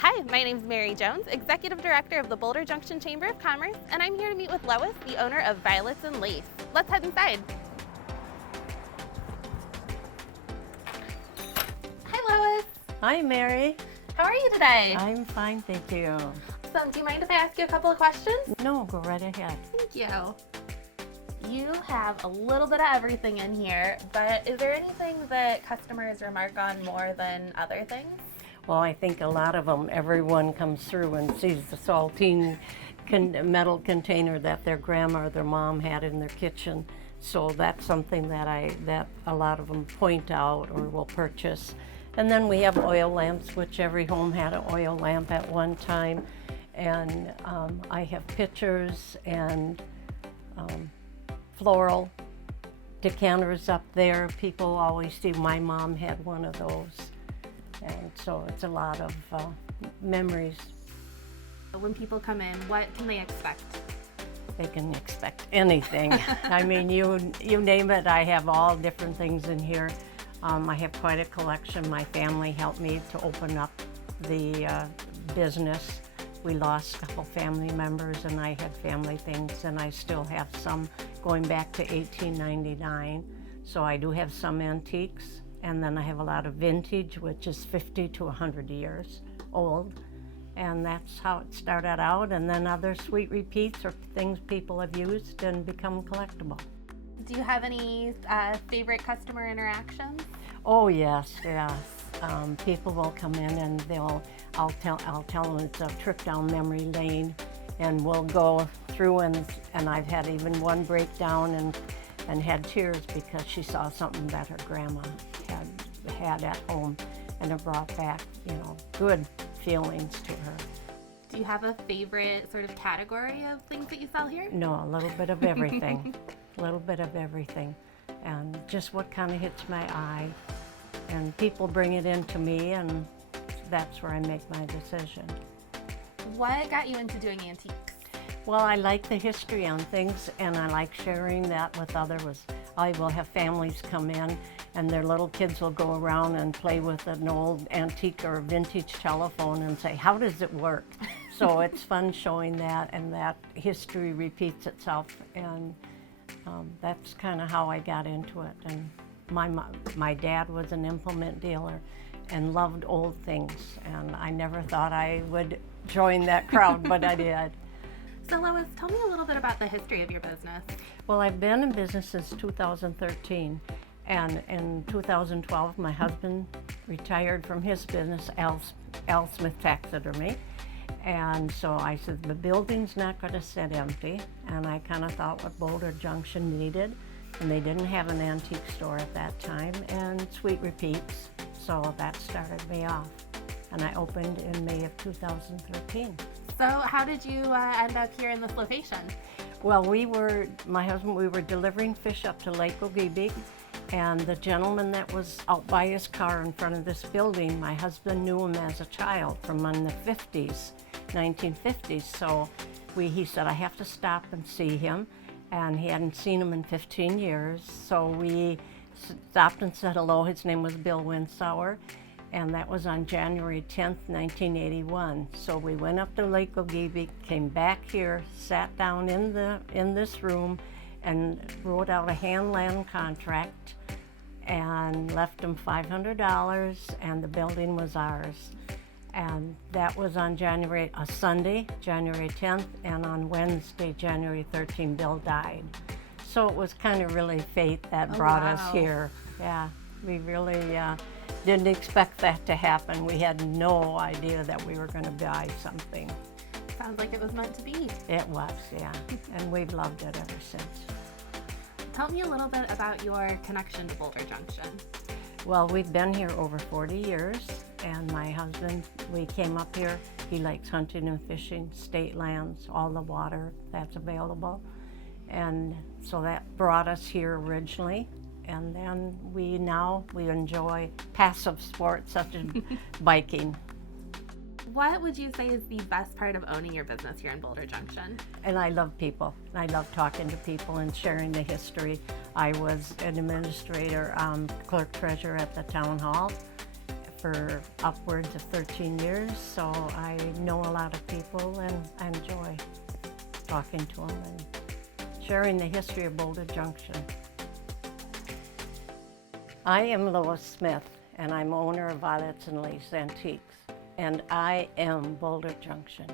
Hi, my name is Mary Jones, Executive Director of the Boulder Junction Chamber of Commerce, and I'm here to meet with Lois, the owner of Violets and Lace. Let's head inside. Hi, Lois. Hi, Mary. How are you today? I'm fine, thank you. So, do you mind if I ask you a couple of questions? No, go right ahead. Thank you. You have a little bit of everything in here, but is there anything that customers remark on more than other things? Well, I think a lot of them, everyone comes through and sees the saltine metal container that their grandma or their mom had in their kitchen. So that's something that a lot of them point out or will purchase. And then we have oil lamps, which every home had an oil lamp at one time. And I have pictures and floral decanters up there. People always see my mom had one of those. And so it's a lot of memories. When people come in, what can they expect? They can expect anything. I mean, you name it, I have all different things in here. I have quite a collection. My family helped me to open up the business. We lost a couple family members and I had family things, and I still have some going back to 1899. So I do have some antiques, and then I have a lot of vintage, which is 50 to 100 years old. And that's how it started out, and then other sweet repeats or things people have used and become collectible. Do you have any favorite customer interactions? Oh yes. People will come in and I'll tell them it's a trip down memory lane, and we'll go through and I've had even one breakdown and had tears because she saw something that her grandma had at home, and it brought back, good feelings to her. Do you have a favorite sort of category of things that you sell here? No, a little bit of everything. A little bit of everything, and just what kind of hits my eye. And people bring it in to me, and that's where I make my decision. What got you into doing antiques? Well, I like the history on things, and I like sharing that with others. I will have families come in, and their little kids will go around and play with an old antique or vintage telephone and say, how does it work? So it's fun showing that, and that history repeats itself, and that's kind of how I got into it. And my dad was an implement dealer and loved old things, and I never thought I would join that crowd, but I did. So Lois, tell me a little bit about the history of your business. Well, I've been in business since 2013, and in 2012 my husband retired from his business, L. Smith Taxidermy, and so I said the building's not going to sit empty, and I kind of thought what Boulder Junction needed, and they didn't have an antique store at that time, and sweet repeats, so that started me off, and I opened in May of 2013. So how did you end up here in this location? Well, my husband, we were delivering fish up to Lake Ogeechee, and the gentleman that was out by his car in front of this building, my husband knew him as a child from in the 50s, 1950s. So he said, I have to stop and see him, and he hadn't seen him in 15 years. So we stopped and said hello. His name was Bill Winsauer. And that was on January 10th, 1981. So we went up to Lake Ogeechee, came back here, sat down in this room, and wrote out a hand land contract, and left them $500, and the building was ours. And that was on a Sunday, January 10th, and on Wednesday, January 13th, Bill died. So it was kind of really fate that brought us here. Yeah, we really didn't expect that to happen. We had no idea that we were going to buy something. Sounds like it was meant to be. It was, yeah, and we've loved it ever since. Tell me a little bit about your connection to Boulder Junction. Well, we've been here over 40 years, and my husband, we came up here. He likes hunting and fishing, state lands, all the water that's available. And so that brought us here originally. And then we enjoy passive sports such as biking. What would you say is the best part of owning your business here in Boulder Junction? And I love people. I love talking to people and sharing the history. I was an administrator, clerk treasurer at the town hall for upwards of 13 years, so I know a lot of people and I enjoy talking to them and sharing the history of Boulder Junction. I am Lois Smith, and I'm owner of Violets and Lace Antiques, and I am Boulder Junction.